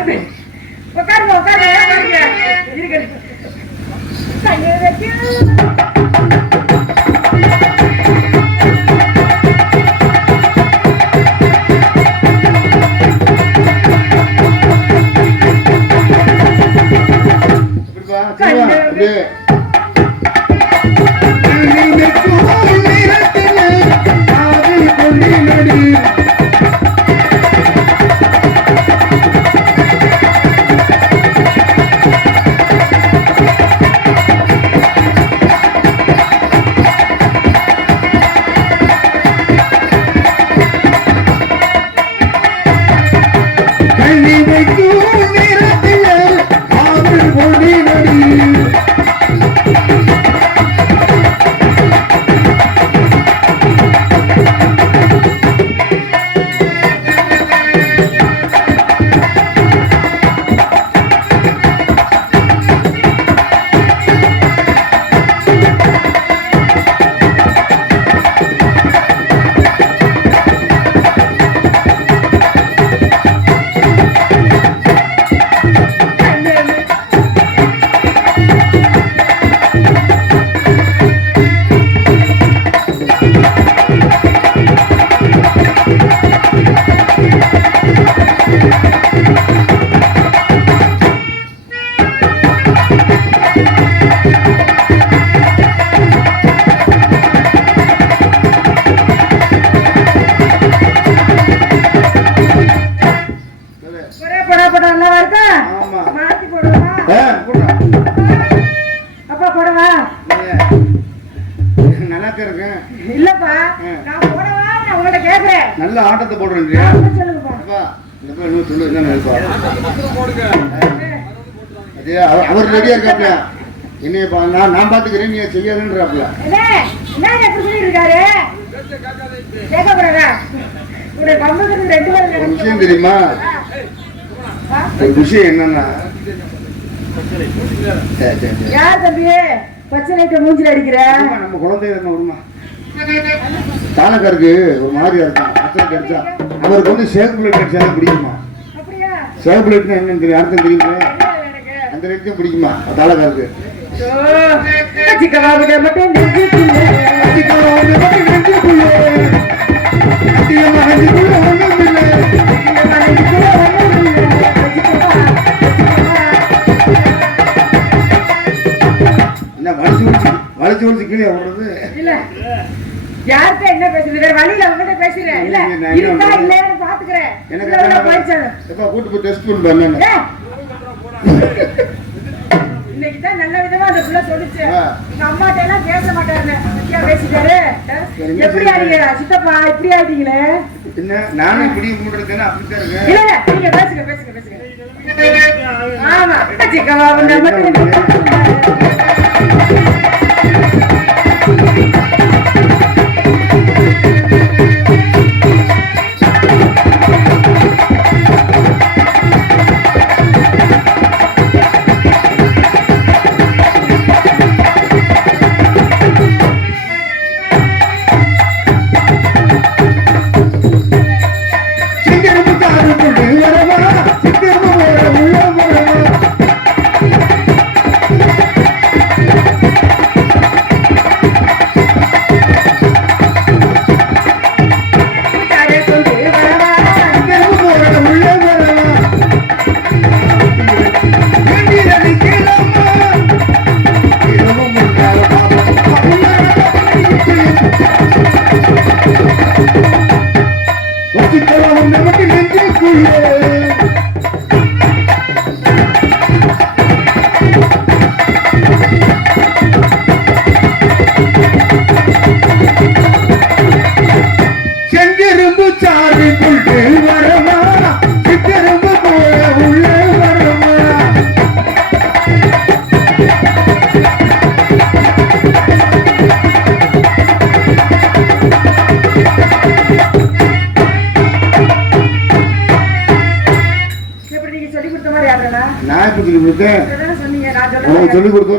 வருது உட்காருங்க உட்காருங்க உட்காருங்க. இருங்க. ஒரே நினைப்பா அதே அவர் ரெடியா இருக்காப்ல. என்னைய நான் நான் பாத்துக்கிறேன் நீ செய்யாதுன்றாப்ல. விஷயம் தெரியுமா? ஒரு விஷயம் என்னன்னா. யார் தம்பி? பச்சை லைட்ட மூஞ்சில அடிக்கிற? நம்ம குழந்தை வருமா? தானக்காருக்கு ஒரு மாதிரியா இருக்கும். அச்சனை கிடைச்சா. அவருக்கு வந்து பிளேட் கிடைச்சா பிடிக்குமா? பிளேட்னா என்னன்னு தெரியும். அர்த்தம் தெரியுமா? அந்த ரேட்டும் பிடிக்குமா? தானக்காருக்கு. என்ன வலிச்சு வலிச்சு வலிச்சு கீழே இல்ல. யார்கிட்ட என்ன பேசுறது? வழியில உங்ககிட்ட பேசுறேன். இல்ல இருக்கா? இல்லையான்னு பாத்துக்கிறேன். கூட்டு டெஸ்ட் பண்ணு என்னன்னு ஏய். இன்னைக்கு தான் நல்ல விதமா அந்த புள்ள சொல்லுச்சு. எங்க அம்மாட்ட எல்லாம் பேச மாட்டாருன்னு பேசிட்டாரு. எப்படி? ஆறீங்க சித்தப்பா இப்படி ஆயிட்டீங்களே? என்ன நானும் இப்படி அப்படித்தான் இருக்கேன். இல்ல நீங்க பேசுங்க பேசுங்க பேசுங்க. ஆமா சிக்கவா உன்னை மட்டும்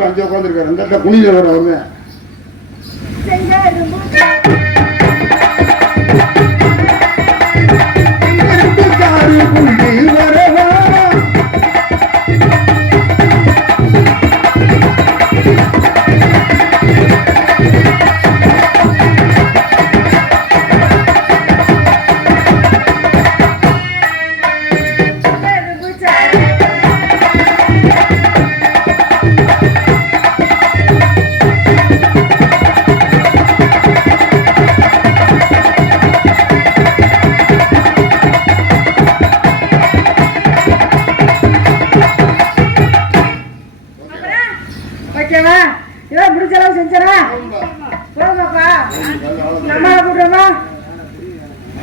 சொல்ல அஞ்சு உட்காந்துருக்காரு அந்த இடத்துல குனியில வர வருவேன்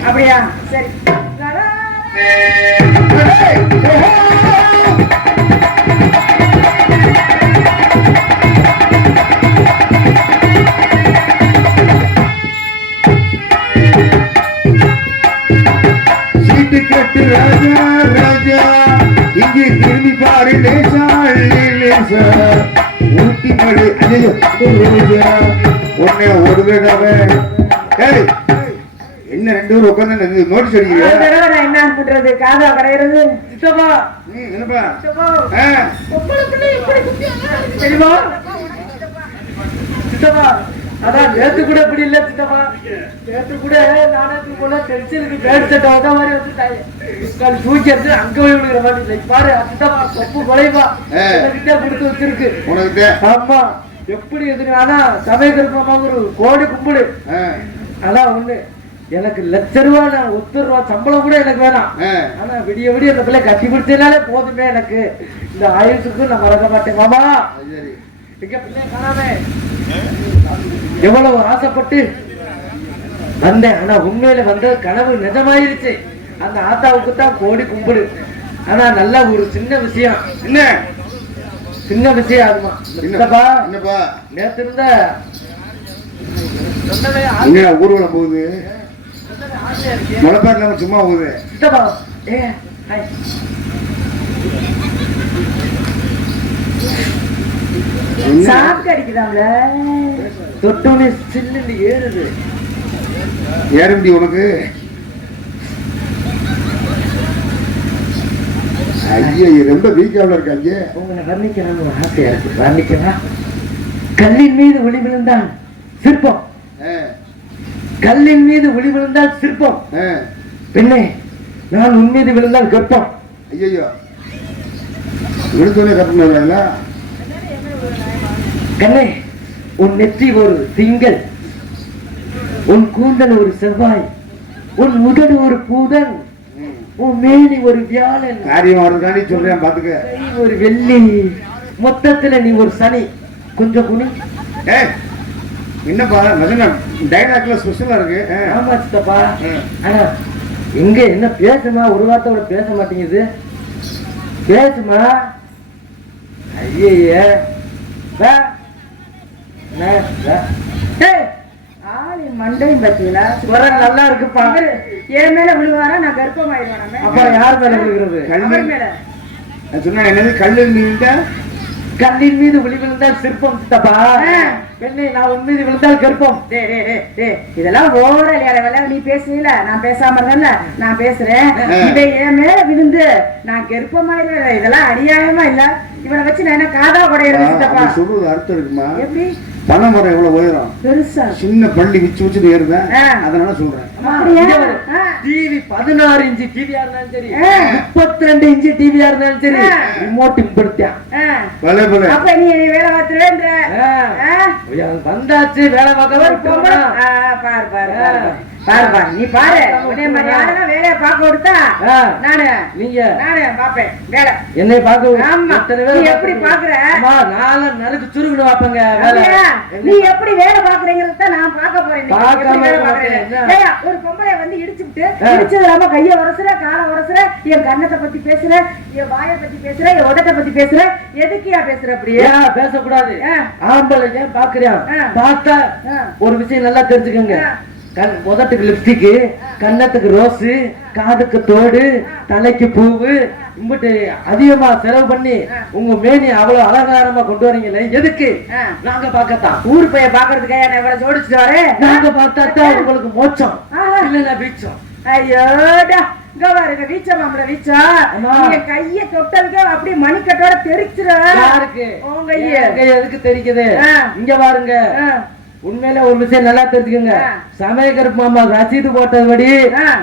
அப்படியா? சரி. சீட்டு கட்டு ராஜா ராஜா. இங்கே திரும்பி பாரு லேசா லேசா ஊட்டி மழை ஐயோ ரோஜா. உன்னை ஒரு தடவை. ஏய் ரெண்டு பேரும் உட்காந்து நோட்டீஸ் அடிக்கிறீங்க நான் என்ன பண்றது காதா கடையிறது ம், என்னப்பா? தெரியுமா? சித்தப்பா அதான் நேத்து கூட இப்படி இல்ல சித்தப்பா. நேத்து கூட நானே போல டென்ஷனுக்கு பேட் செட் வந்த மாதிரி வந்துட்டாங்க கால் தூக்கி எடுத்து அங்க போய் விடுகிற மாதிரி இல்லை. பாரு சித்தப்பா கொப்பு குறைவா. கிட்ட கொடுத்து வச்சிருக்கு. உனக்கு ஆமா. எப்படி எதிரி ஆனா சமயக்கருப்பமா ஒரு கோடி கும்பிடு அதான் ஒண்ணு. எனக்கு லட்ச ரூபா ஒத்து ரூபா சம்பளம் கூட எனக்கு வேணாம். ஆனா விடிய விடிய அந்த பிள்ளை கட்டி பிடிச்சதுனாலே போதுமே எனக்கு. இந்த ஆயுசுக்கும் நான் மறக்க மாட்டேன். மாமா. எங்க பிள்ளை காணாமே. எவ்வளவு ஆசைப்பட்டு வந்தேன். ஆனா உண்மையில வந்த கனவு நிஜமாயிருச்சு. அந்த ஆத்தாவுக்கு தான் கோடி கும்பிடு. ஆனா நல்ல ஒரு சின்ன விஷயம். என்ன? சின்ன விஷயம் அதுமா. என்ன? இல்லப்பா என்னப்பா? நேத்து இருந்த ஊர்வலம் போகுது? முளைப்பாட்டு இல்லாம சும்மா போகுது. சித்தப்பா ஏ ஹாய். என்ன? சாப்பிட்டு அடிக்கிறாங்க தொட்டோனே சில்லுன்னு ஏறுது. ஏற முடியும் உனக்கு? ஐயா ரொம்ப வீக்காவில் இருக்காங்க. உங்களை வர்ணிக்கணும்னு ஆசையா இருக்கு. வர்ணிக்கலாம் கல்லின் மீது ஒளி விழுந்தால் சிற்பம். கல்லின் மீது ஒளி விழுந்தால் சிற்பம். பெண்ணே நான் உன் மீது விழுந்தால் கற்பம் விழுந்தோடனே வருவாங்களா? கண்ணே உன் நெற்றி ஒரு திங்கள். உன் கூந்தல் ஒரு செவ்வாய். உன் உதடு ஒரு பூதன். உன் மேனி ஒரு வியாழன். காரியம் வர்றதுக்காண்டி சொல்றேன் பாத்துக்க. ஒரு வெள்ளி. மொத்தத்துல நீ ஒரு சனி. கொஞ்சம் குனி. ஏய் என்னப்பா நிஜமா டைலாக்ல ஸ்பெஷலா இருக்கு. ஆமா சித்தப்பா. ஆனா எங்க என்ன பேசுமா ஒரு வார்த்தை கூட பேச மாட்டேங்குது. பேசுமா? ஐயே மண்டையும் பத்தியில குரல் நல்லா இருக்குப்பா. என் மேல விழுவாரா? நான் கர்ப்பமாயிருவேன் அப்புறம் யார் மேல விழுகிறது? அவர் மேல. சொன்னா என்னது கல்லு கல்லின் மீது விழி விழுந்தால் சிற்பம் சித்தப்பா. பெண்ணே நான் உன் மீது விழுந்தால் கற்பம் இதெல்லாம் ஓவரா இல்லையா வேலை. நீ பேசுவீல நான் பேசாம இருந்தேன்ல? நான் பேசுறேன். இதை என் மேல விழுந்து நான் கர்ப்பமாயிருவேன். இதெல்லாம் அநியாயமா இல்ல. இவனை வச்சு நான் என்ன காதா குடையிறது சித்தப்பா? சொல்றது அர்த்தம் இருக்குமா? எப்படி? பனை மரம் எவ்வளவு உயரம்? பெருசா. சின்ன பள்ளி விச்சு விச்சுட்டு ஏறுதேன். ஆ. அதனால சொல்றேன். டிவி பதினாறு இன்ச்சு டிவியா இருந்தாலும் சரி. முப்பத்தி ரெண்டு இன்ச்சு டிவியா இருந்தாலும் சரி. ரிமோட் இம்படுத்தியா ஆ. பல பல. அப்ப நீ வேலை பார்த்துருவேன்ற. வந்தாச்சு வேலை பார்க்க ஒரு பொம்பளை விட்டோம்னா, ஆ, பாரு பாரு. நீ பாரு உடனே மாதிரி யாரெல்லாம் வேலையை பார்க்க கொடுத்தா. நானு நீங்க நானு பாப்பேன் வேலை என்னை பார்க்க ஆமா. எத்தனை பேர் நீ எப்படி பார்க்கறீங்க? பார்க்கற? அம்மா, பார்ப்பேங்க வேலை அப்படியா? நீ எப்படி வேலை பாக்குறீங்கிறத நான் பார்க்க போறேன். பார்க்காம ஒரு பொம்பளை வந்து இடிச்சுட்டு. இடிச்சது இல்லாம கைய உரசுற காலை உரசுற என் கண்ணத்தை பத்தி பேசுற என் வாயை பத்தி பேசுற என் உதட்டை பத்தி பேசுற எதுக்கியா பேசுற அப்படியே பேசக்கூடாது. ஆம்பளைங்க பாக்குறியான் ஆ. பார்த்தா. ஒரு விஷயம் நல்லா தெரிஞ்சுக்கோங்க. கண் முதட்டுக்கு லிப்ஸ்டிக்கு கன்னத்துக்கு ரோஸு காதுக்கு தோடு தலைக்கு பூவு. இம்பிட்டு அதிகமா செலவு பண்ணி உங்க மேனி அவ்வளவு அலங்காரமா கொண்டு வரீங்களே எதுக்கு. நாங்க பார்க்கத்தான். ஊர் பைய பாக்குறதுக்கு நான் இவ்வளவு ஜோடிச்சுட்டு வரேன் நாங்க பார்த்தா உங்களுக்கு மோட்சம். ஆஹா. இல்லைன்னா வீச்சம். ஐயோடா இங்க பாருங்க வீச்சா மாமல வீச்சா. நீங்க கைய தொட்டதுக்கு அப்படியே மணிக்கட்டோட தெரிச்சிட யாருக்கு? உன் கைய. என் கை எதுக்கு தெரிக்குது. இங்க பாருங்க. உண்மையில ஒரு விஷயம் நல்லா தெரிஞ்சுக்கோங்க ஆ. சமயக்கர் மாமா ரசீது போட்டதுபடி.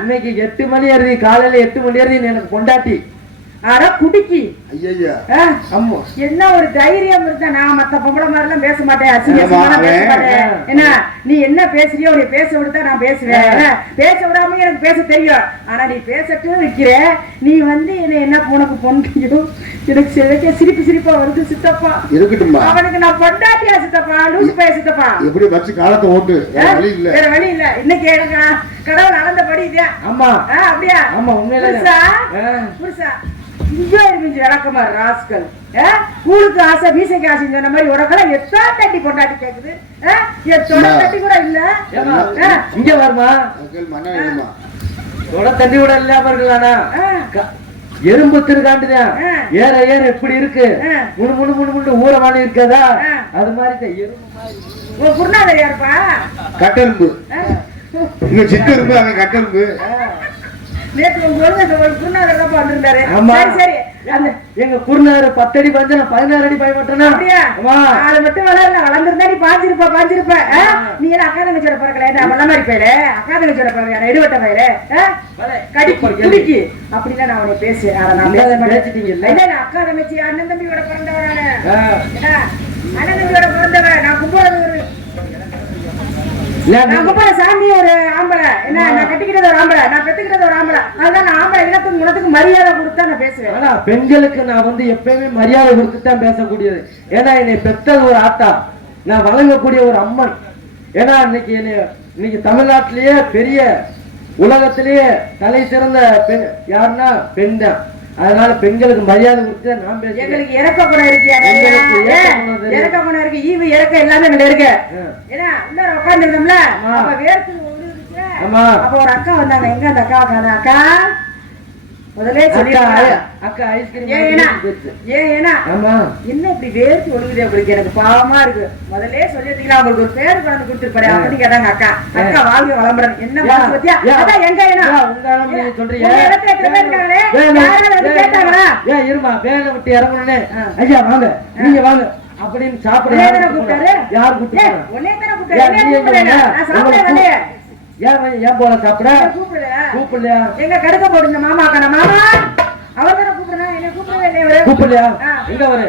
இன்னைக்கு எட்டு மணி எழுதி காலையில எட்டு மணி எழுதி எனக்கு கொண்டாட்டி அட குடிக்கி. ஐயா என்ன ஒரு தைரியம் இருந்தா நான் மத்த பொம்பளை மாதிரி எல்லாம் பேச மாட்டேன். என்ன நீ என்ன பேசுறியோ உன்னை பேச விடுத்தா நான் பேசுவேன். பேச விடாம எனக்கு பேச தெரியும். ஆனா நீ பேசட்டும் வைக்கிற நீ வந்து என்ன என்ன உனக்கு பொண்ணையும் எனக்கு சிறக்க சிரிப்பு சிரிப்பா வருது சித்தப்பா. இருக்கட்டும்மா. அவனுக்கு நான் பொண்டாட்டியா சித்தப்பா லூசு பைய சித்தப்பா. எப்படி வச்சு காலத்தை ஓட்டு? வேற வழி இல்ல. வேற வழி இல்ல. இன்னைக்கு எனக்கு கடவுள் அளந்தபடி இதே ஆமா. அப்படியா? ஆமா, உண்மையிலே புருஷா. புருஷா? இங்கே இருந்துச்சு விளக்கமா ராஸ்கல்? கூழுக்கு ஆசை வீசைக்கு ஆசை சொன்ன மாதிரி உனக்கெல்லாம் எத்தனை தட்டி பொண்டாட்டி கேக்குது அம்மா. தட்டி கூட இல்ல. இங்க வருமா தொட தண்ணி கூட ஆ. க- எறும்பு திருக்காண்டுதான் ஆ. ஏற ஏற எப்படி இருக்கு ஆ. முணு முணு முணு முணு ஊறமான இருக்கதா. அது மாதிரி தான் எறும்பு மாதிரி உன் குருநாதர் யாருப்பா கட்டெரும்பு ஆ? இங்க சித்தெரும்பு அவன் கட்டெரும்பு நேத்து உங்க குருநாதர் தான் ஆமா. சரி எங்க குருநாரு பத்தடி பஞ்சன பதினாறு அடி பயமாட்டனா ஆளு மட்டும் வளரல வளர்ந்துருந்தா நீ பாஞ்சிருப்ப பாஞ்சிருப்ப? நீ என்ன அக்கா தங்கச்சோட பிறக்கல. என்ன வெள்ள மாதிரி பயிரு? அக்கா தங்கச்சோட பிறக்க எடுவட்ட பயிரு? கடிக்கு குடிக்கு அப்படின்னா நான் உன்னை பேசுவேன் ஆனா நான் பேச மாட்டேன். பேசிட்டீங்கல்ல? இல்ல, நான் அக்கா தங்கச்சி அண்ணன் தம்பியோட நானு. என்ன? அண்ணன் தம்பியோட பிறந்தவன் நான் இல்ல, நான் கும்பற சாமி ஒரு ஆம்பளை. என்ன நான் கட்டிக்கிட்டது ஒரு ஆம்பளை. நான் பெத்துக்கிட்டது ஒரு ஆம்பளை. அதுதான் நான் ஆம்பளை. இனத்துக்கு குணத்துக்கு மரியாதை கொடுத்தா நான் பேசுவேன். ஆனா பெண்களுக்கு நான் வந்து எப்பயுமே மரியாதை கொடுத்து தான் பேசக்கூடியது. ஏன்னா என்னை பெத்தது ஒரு ஆத்தா. நான் வழங்கக்கூடிய ஒரு அம்மன். ஏன்னா இன்னைக்கு என்னை இன்னைக்கு தமிழ்நாட்டிலேயே பெரிய உலகத்திலேயே தலை சிறந்த பெண் யாருன்னா பெண் தான். அதனால பெண்களுக்கு மரியாதை கொடுத்து பேசுறேன் எங்களுக்கு இறக்க குணம் இருக்கியா எங்களுக்கு இறக்க குணம் இருக்கு ஈவு இறக்க எல்லாமே எங்களுக்கு இருக்கு. ஏன்னா உள்ளார உட்காந்துருந்தோம்ல ஆமா. அப்ப வேர்த்து. அப்ப ஒரு அக்கா வந்தாங்க. எங்க அந்த அக்கா அக்கா? முதல்ல அக்கா ஐஸ்கிரீம் ஏன்னா என்ன இப்படி வேர்த்து ஒழுகுது உங்களுக்கு. எனக்கு பாவமா இருக்கு. முதல்ல சொல்லிருக்கீங்களா உங்களுக்கு ஒரு பேரு குழந்தை கொடுத்துருப்பாரு. அப்படின்னு கேட்டாங்க அக்கா. அக்கா வாழ்க வளம்புறன் என்ன பத்தியா? அதான் எங்க உங்க சொல்றீங்க? ஏன் இருமா வேலை விட்டு இறங்கணும்னே. ஐயா வாங்க. நீங்க வாங்க. அப்படின்னு சாப்பிட யாரு கூப்பிட்டாரு? யார் கூப்பிட்டாரு? ஏன் ஏன் போல சாப்பிட. கூப்பிடலையா? எங்க கடுக்க போடுங்க மாமா அக்கா மாமா. அவர் தானே என்ன கூப்பிடவே இல்லை இவரு. கூப்பிடலையா. எங்க வரு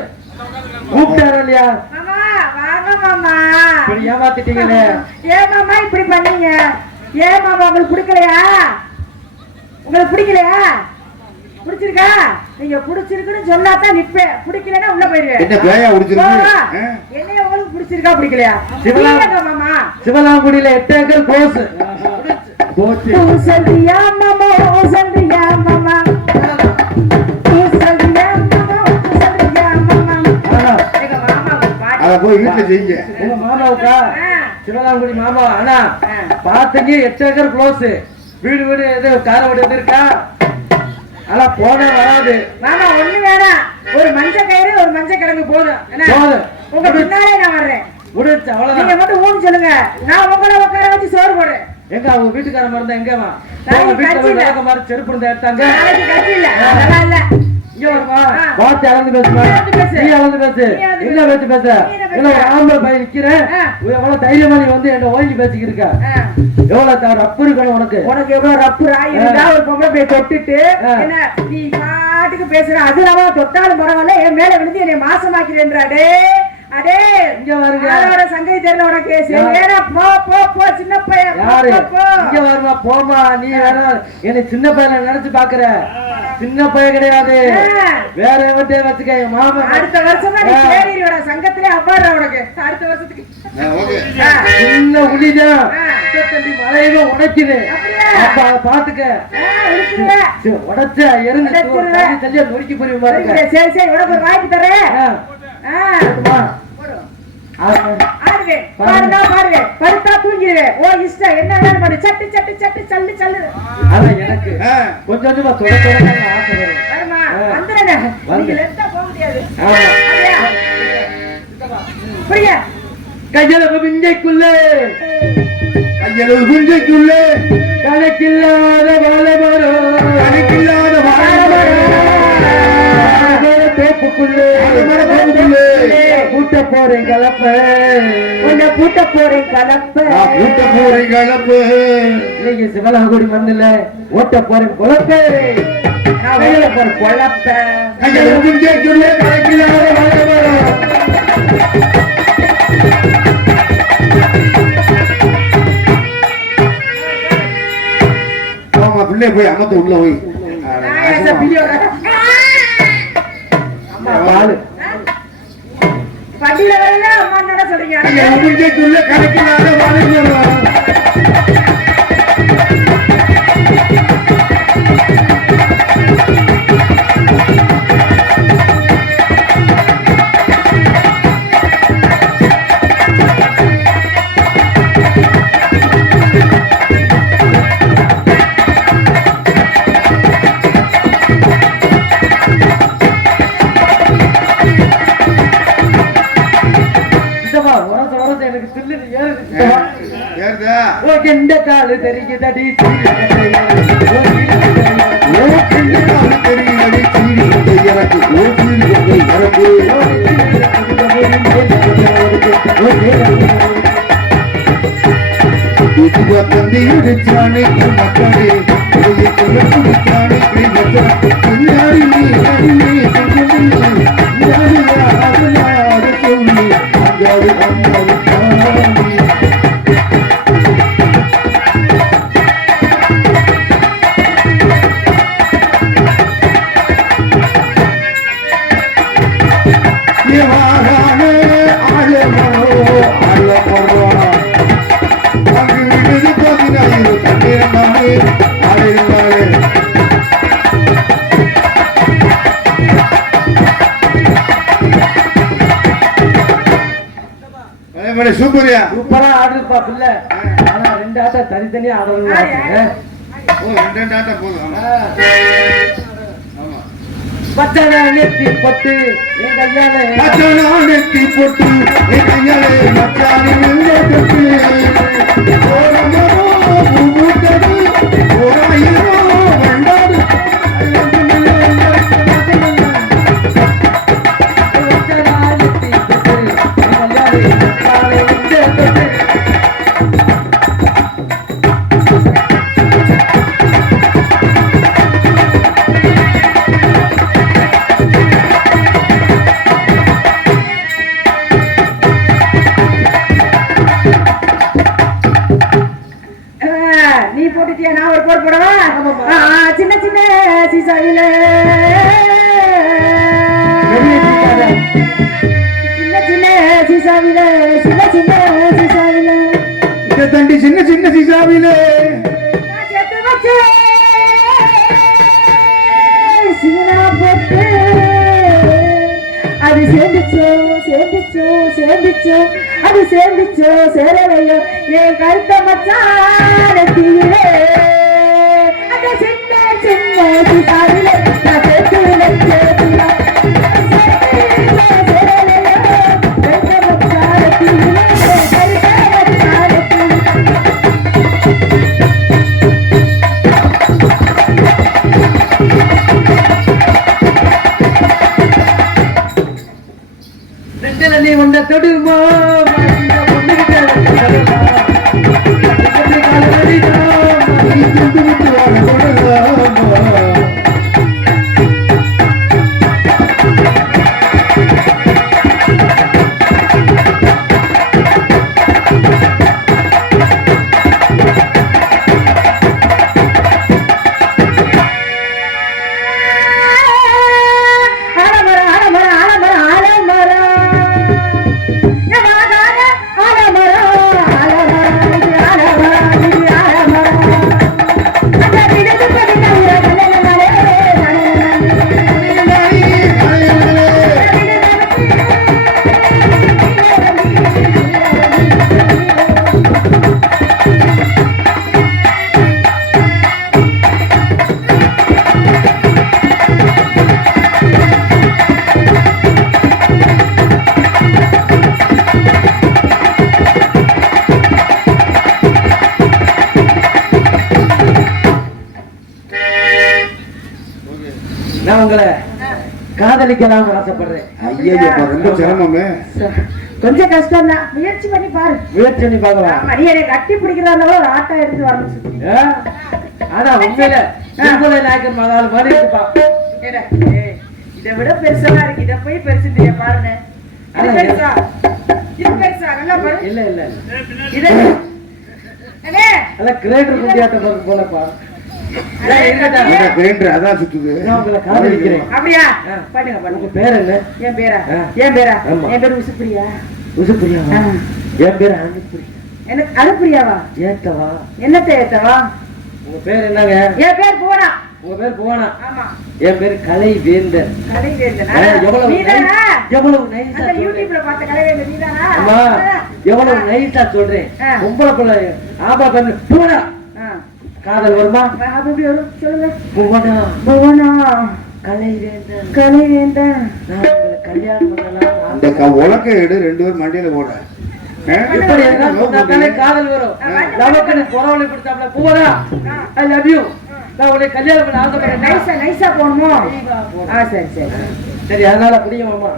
கூப்பிட்டாரா இல்லையா? மாமா வாங்க மாமா. இப்படி ஏமாத்திட்டீங்களே. ஏன் மாமா இப்படி பண்ணீங்க. ஏன் மாமா உங்களுக்கு பிடிக்கலையா? உங்களுக்கு பிடிக்கலையா? புடிச்சிருக்கா? நீங்க பிடிச்சிருக்குன்னு சொல்லாதான் நிப்பேன் புடிக்கலன்னா உள்ள போயிருவேன் என்ன பேயா பிடிச்சிருக்கு? என்னைய உங்களுக்கு பிடிச்சிருக்கா பிடிக்கலையா? சிவலாங்க மாமா? சிவலாங்குடியில எட்டு ஏக்கர் கோஸ். போச்சு. சந்தியா மாமா சந்தியா மாமா. அதை போய் வீட்டுல மாமா. ஆனா பாத்தீங்க எட்டு ஏக்கர் க்ளோஸ் வீடு வீடு எது கார வீடு எது இருக்கா? ஆனா போன வராது. மாமா ஒண்ணு வேணாம். ஒரு மஞ்ச கயிறு ஒரு மஞ்ச கிழங்கு போதும். உங்க பின்னாலே நான் வர்றேன். முடிச்சு நீங்க அவ்வளவுதான் மட்டும் ஊன்னு சொல்லுங்க. நான் உங்களை உட்கார வச்சு சோறு போடுறேன். எங்க அவங்க வீட்டுக்கார மாதிரி இருந்தா எங்கம்மா நான் அவங்க. விளக்க மாதிரி செருப்பு இருந்தா எடுத்தாங்க. கட்சி இல்ல அதெல்லாம் இல்ல. இங்க வருமா. வார்த்தை அளந்து பேசுமா? நீ அளந்து பேசு. என்ன பேச? என்ன ஒரு ஆம்பளை பையன் நிக்கிறேன். எவ்வளவு தைரியமா நீ வந்து என்ன ஓங்கி பேசிக்கிட்டு இருக்க. எவ்வளவு தவிர அப்பு இருக்கணும் உனக்கு உனக்கு எவ்வளவு ரப்பு ராய் இருந்தா ஒரு பொம்பளை போய் தொட்டுட்டு. என்ன நீ பாட்டுக்கு பேசுற அது இல்லாம தொட்டாலும் பரவாயில்ல என் மேல விழுந்து என்னை மாசமாக்கிறேன்றாடே அடே இங்க வருங்க. யாரோட சங்கை தெரியல உனக்கு? வேணா போ போ போ சின்ன பையன் யாரு. இங்க வருமா? போமா நீ வேற என்னை சின்ன பையனை நினைச்சு பாக்குற. சின்ன பையன் கிடையாது. வேற எவன்டே வச்சுக்க என் மாமா அடுத்த வருஷமா நீ. சேரியோட சங்கத்திலே அவ்வாறு உனக்கு. அடுத்த வருஷத்துக்கு. சின்ன உளிதான் மலையவே உடைக்குது? அப்ப அதை பாத்துக்க உடைச்ச தள்ளியா நொறுக்கி போய் சரி சரி உனக்கு ஒரு வாய்ப்பு தரேன். ஆடுவேன் பாடுனா பாடுவேன் படுத்தா தூங்கிடுவேன் ஓ இஷ்டம். என்ன வேணாலும் பண்ணு சட்டு சட்டு சட்டு சல்லு சல்லு. அதான் எனக்கு. கொஞ்சம் கொஞ்சமா தொட தொட ஆசை வரும். வருமா? ஆ. வந்துடுங்க வந்து. நீங்க லெஃப்டா போக முடியாது. பிஞ்சைக்குள்ள கையளவு குஞ்சைக்குள்ளே கணக்கில்லாத கணக்கில்லாத தோப்புக்குள்ளே. போறேன் கலப்ப. உன்னை கூட்ட போறேன் கலப்ப. கூட்ட போறேன் கலப்பு. இன்னைக்கு சிவலாங்குடி மண்ணுல ஓட்ட போறேன் குழப்ப. நான் வெளியில போறேன் பிள்ளை போய் அமத்து உள்ள போய். வண்டியில வரல அம்மா என்ன சொல்றீங்க? தெரியுதடி சீனி தந்தி அடிச்சானே மக்களே குடிச்சானே அதே சூப்பரியா. சூப்பரா ஆடுப்பா பிள்ளை ஆனா ரெண்டு ஆட்டம் தனித்தனியா ஆடணும் ஓ ரெண்டு ரெண்டு ஆட்டம் போதும். ஆமா. ஆமா. பச்சனை நெத்தி பொட்டு என் கையால. மச்சானே போட்டு என் கையாலே மச்சானே தொட்டு. ஓரமோ ஓராயிரோ போர் போடவா? சின்ன சின்ன சீசாவில சின்ன சின்ன சீசாவில சின்ன சின்ன சீசாவில இந்த தண்டி சின்ன சின்ன சீசாவிலே அது சேர்ந்துச்சோ சேர்ந்துச்சோ சேர்ந்துச்சோ அது சேர்ந்துச்சோ சேரலையோ. என் கருத்த மச்சான தீரே அந்த சின்ன சின்ன காதலிக்கலாம் ஆசைப்படுறேன். ஐயா ரொம்ப சிரமமே. கொஞ்சம் கஷ்டம் தான் முயற்சி பண்ணி பாரு. முயற்சி பண்ணி பார்க்கலாம். ஆமா, நீ என்னை கட்டி பிடிக்கிறதா ஒரு ஆட்டோ எடுத்து வரணும்? ஆனா உண்மையில. திருமலை நாயக்கர் மகால் மாதிரி இருப்பா இதை விட பெருசா இருக்கு. இதை போய் பெருசு தெரிய பாருங்க ஆனா, பெருசா? இது பெருசா? நல்லா பாரு. இல்ல இல்ல அல்ல கிரேட்டர் குட்டியாட்ட பார்க்க போலப்பா அதான் சுத்துது. அப்படியா? பேர் என்ன? என் பேரா. என் பேரா? ஆமா. என் பேரு உசுப்பிரியா. உசுப்பிரியாவா? ஆ. என் பேர் அனுப்பிரி. எனக்கு அனுப்புறியாவா ஏத்தவா? என்னத்தை ஏத்தவா? உங்க பேர் என்னங்க? என் பேர் போனா உங்க பேர் ஆமா. என் பேர் கலை வேந்தன் கலை வேந்தனா எவ்வளவு எவ்வளவு நைஸா யூடியூப்ல பார்த்த கலை வேந்தன் நீதானா? அம்மா எவ்வளவு நைஸா சொல்றேன். பொம்பளை பிள்ளை ஆபா பண்ணு புவனா. ஆ. காதல் வருமா? அது எப்படி வரும்? சொல்லுங்க. புவனா. புவனா. கலை வேந்தன். கலை வேந்தன். நான் உங்களை கல்யாணம் பண்ணலாம். அந்த க- உலக்க எடு ரெண்டு பேரும் மண்டியில போட. காதல் வரும். புறவழி கொடுத்தாப்ல புவனா. ஐ லவ் யூ நான் உன்னை கல்யாணம் பண்ண ஆசைப்படுறேன். நைஸா நைஸா போகணுமோ? ஆ சரி சரி. சரி அதனால புரியும் மாமா.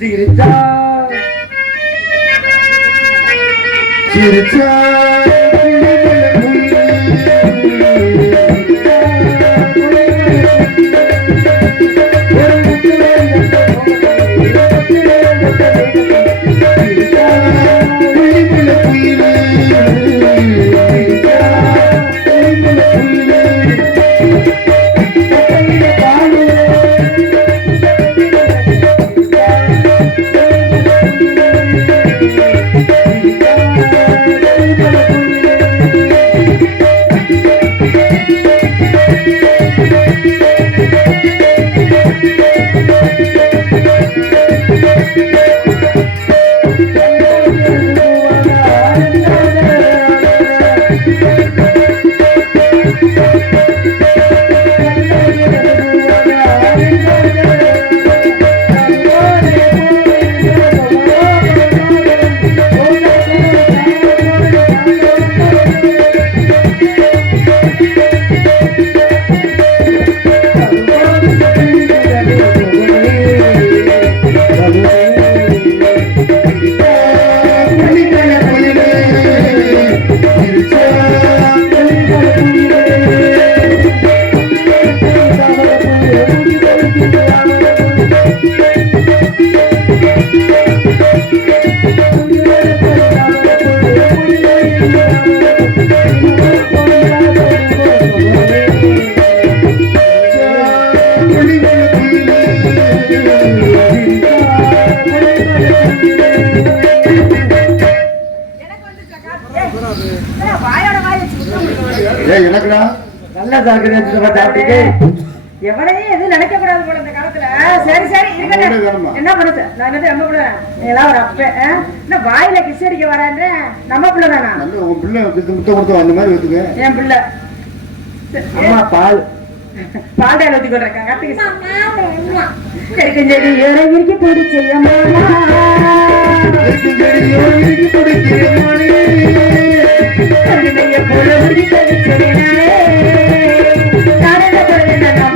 চিরচা চিরচা Thank you. எவனையும் எதுவும் நினைக்க கூடாது போல இந்த காலத்துல? சரி சரி இருக்கட்டும்? என்ன பண்ணுது நான் என்னது நம்ம பிள்ளை? எல்லாம் ஒரு அப்ப? என்ன வாயில கிஸ் அடிக்க வரேன்ற நம்ம பிள்ளை தானா? உன் பிள்ளை பித்து முத்த கொடுத்து அந்த மாதிரி வச்சுக்க என் பிள்ளை. அம்மா பால். பாண்டாயில ஊத்தி கொண்டிருக்கேன் கட்டிக்கு செடி இறங்கி பிடிச்ச மாமா